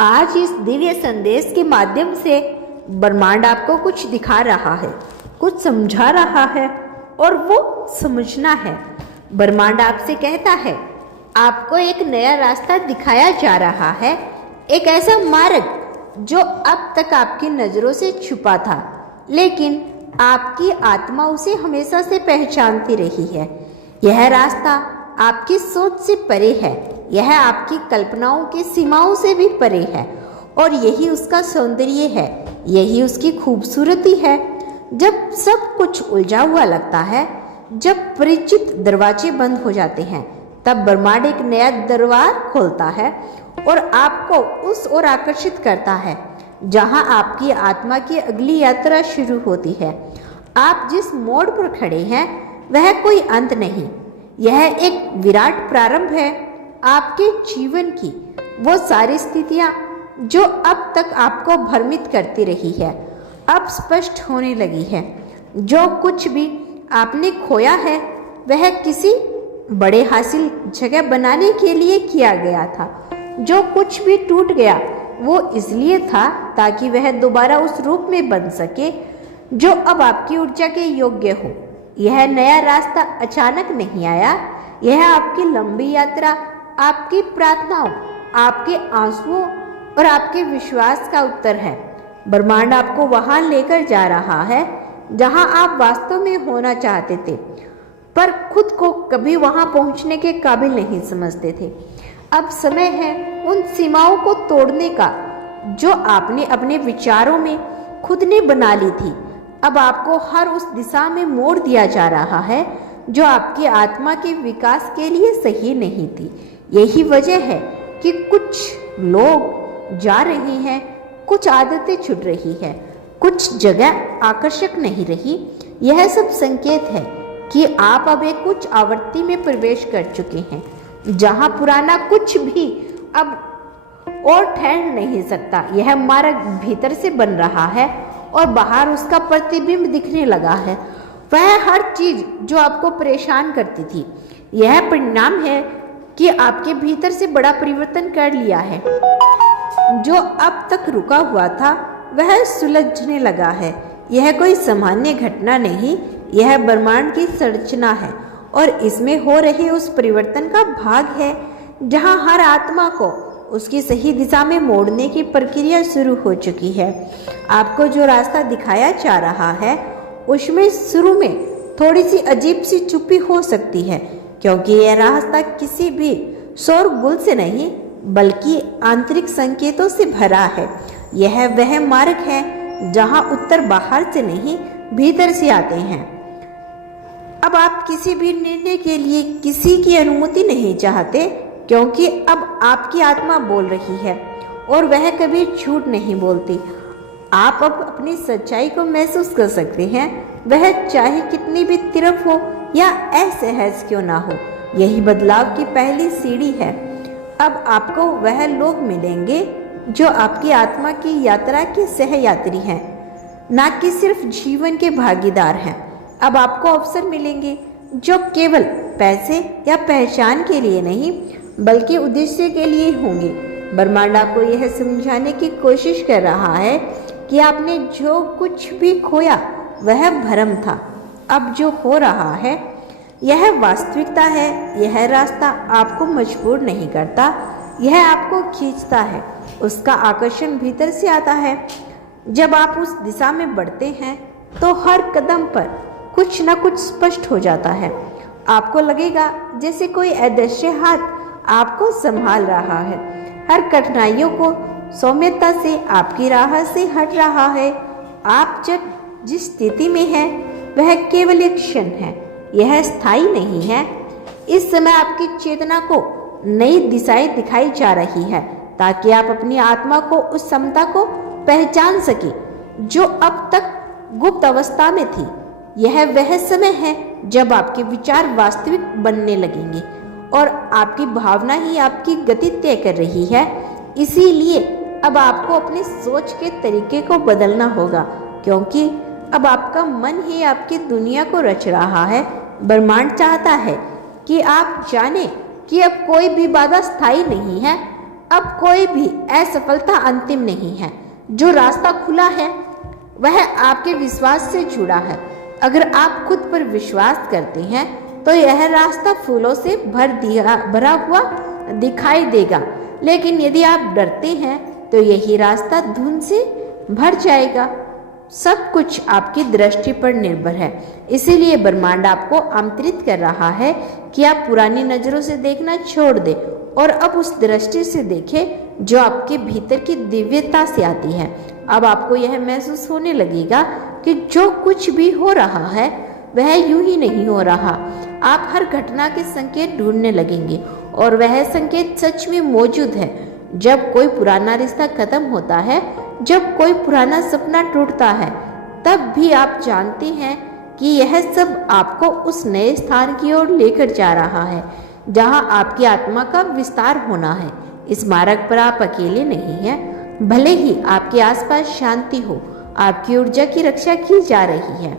आज इस दिव्य संदेश के माध्यम से ब्रह्मांड आपको कुछ दिखा रहा है, कुछ समझा रहा है और वो समझना है। ब्रह्मांड आपसे कहता है, आपको एक नया रास्ता दिखाया जा रहा है, एक ऐसा मार्ग जो अब तक आपकी नज़रों से छुपा था, लेकिन आपकी आत्मा उसे हमेशा से पहचानती रही है। यह रास्ता आपकी सोच से परे है, यह आपकी कल्पनाओं की सीमाओं से भी परे है और यही उसका सौंदर्य है, यही उसकी खूबसूरती है। जब सब कुछ उलझा हुआ लगता है, जब परिचित दरवाजे बंद हो जाते हैं, तब ब्रह्मांड एक नया दरबार खोलता है और आपको उस ओर आकर्षित करता है जहां आपकी आत्मा की अगली यात्रा शुरू होती है। आप जिस मोड़ पर खड़े हैं वह कोई अंत नहीं, यह एक विराट प्रारंभ है। आपके जीवन की वो सारी स्थितियां जो अब तक आपको भ्रमित करती रही है, अब स्पष्ट होने लगी है। जो कुछ भी आपने खोया है वह किसी बड़े हासिल जगह बनाने के लिए किया गया था। जो कुछ भी टूट गया वो इसलिए था ताकि वह दोबारा उस रूप में बन सके जो अब आपकी ऊर्जा के योग्य हो। यह नया रास्ता अचानक नहीं आया, यह आपकी लंबी यात्रा, आपकी प्रार्थनाओं, आपके आंसुओं और आपके विश्वास का उत्तर है। ब्रह्मांड आपको वहां लेकर जा रहा है जहां आप वास्तव में होना चाहते थे, पर खुद को कभी वहां पहुंचने के काबिल नहीं समझते थे। अब समय है उन सीमाओं को तोड़ने का जो आपने अपने विचारों में खुद ने बना ली थी। अब आपको हर उस दिशा में मोड़ दिया जा रहा है जो आपकी आत्मा के विकास के लिए सही नहीं थी। यही वजह है कि कुछ लोग जा रहे हैं, कुछ आदतें छूट रही है, कुछ जगह आकर्षक नहीं रही। यह सब संकेत है कि आप अब एक कुछ आवृत्ति में प्रवेश कर चुके हैं जहां पुराना कुछ भी अब और ठहर नहीं सकता। यह मार्ग भीतर से बन रहा है और बाहर उसका प्रतिबिंब दिखने लगा है। वह हर चीज जो आपको परेशान करती थी, यह परिणाम है कि आपके भीतर से बड़ा परिवर्तन कर लिया है। जो अब तक रुका हुआ था वह सुलझने लगा है। यह कोई सामान्य घटना नहीं, यह ब्रह्मांड की संरचना है और इसमें हो रहे उस परिवर्तन का भाग है जहां हर आत्मा को उसकी सही दिशा में मोड़ने की प्रक्रिया शुरू हो चुकी है। आपको जो रास्ता दिखाया जा रहा है उसमें शुरू में थोड़ी सी अजीब सी चुप्पी हो सकती है, क्योंकि यह रास्ता किसी भी शोरगुल से नहीं बल्कि आंतरिक संकेतों से भरा है। यह वह मार्ग है जहां उत्तर बाहर से नहीं भीतर से आते हैं। अब आप किसी भी निर्णय के लिए किसी की अनुमति नहीं चाहते, क्योंकि अब आपकी आत्मा बोल रही है और वह कभी झूठ नहीं बोलती। आप अब अपनी सच्चाई को महसूस कर सकते हैं, वह चाहे कितनी भी तिरफ हो या असहज क्यों ना हो। यही बदलाव की पहली सीढ़ी है। अब आपको वह लोग मिलेंगे जो आपकी आत्मा की यात्रा के सहयात्री हैं, ना कि सिर्फ जीवन के भागीदार हैं। अब आपको अवसर मिलेंगे जो केवल पैसे या पहचान के लिए नहीं बल्कि उद्देश्य के लिए होंगे। ब्रह्मांड आपको यह समझाने की कोशिश कर रहा है कि आपने जो कुछ भी खोया वह भ्रम था। अब जो हो रहा है यह वास्तविकता है। यह रास्ता आपको मजबूर नहीं करता, यह आपको खींचता है। उसका आकर्षण भीतर से आता है। जब आप उस दिशा में बढ़ते हैं तो हर कदम पर कुछ न कुछ स्पष्ट हो जाता है। आपको लगेगा जैसे कोई अदृश्य हाथ आपको संभाल रहा है, हर कठिनाइयों को सौम्यता से आपकी राह से हट रहा है। आप जब जिस स्थिति में हैं वह केवल एक क्षण है, यह स्थायी नहीं है। इस समय आपकी चेतना को नई दिशाएं दिखाई जा रही है ताकि आप अपनी आत्मा को उस समता को पहचान सके जो अब तक गुप्त अवस्था में थी। यह वह समय है जब आपके विचार वास्तविक बनने लगेंगे और आपकी भावना ही आपकी गति तय कर रही है। इसीलिए अब आपको अपनी सोच के तरीके को बदलना होगा, क्योंकि अब आपका मन ही आपकी दुनिया को रच रहा है। ब्रह्मांड चाहता है कि आप जाने कि अब कोई भी बाधा स्थायी नहीं है। अब कोई भी असफलता अंतिम नहीं है। जो रास्ता खुला है वह आपके विश्वास से जुड़ा है। अगर आप खुद पर विश्वास करते हैं तो यह रास्ता फूलों से भरा हुआ दिखाई देगा, लेकिन यदि आप डरते हैं तो यही रास्ता धुंध से भर जाएगा। सब कुछ आपकी दृष्टि पर निर्भर है। इसीलिए ब्रह्मांड आपको आमंत्रित कर रहा है कि आप पुरानी नजरों से देखना छोड़ दें और अब उस दृष्टि से देखें जो आपके भीतर की दिव्यता से आती है। अब आपको यह महसूस होने लगेगा कि जो कुछ भी हो रहा है वह यूं ही नहीं हो रहा। आप हर घटना के संकेत ढूंढने लगेंगे और वह संकेत सच में मौजूद है। जब कोई पुराना रिश्ता खत्म होता है, जब कोई पुराना सपना टूटता है, तब भी आप जानते हैं कि यह सब आपको उस नए स्थान की ओर लेकर जा रहा है जहां आपकी आत्मा का विस्तार होना है। इस मार्ग पर आप अकेले नहीं हैं। भले ही आपके आसपास शांति हो, आपकी ऊर्जा की रक्षा की जा रही है।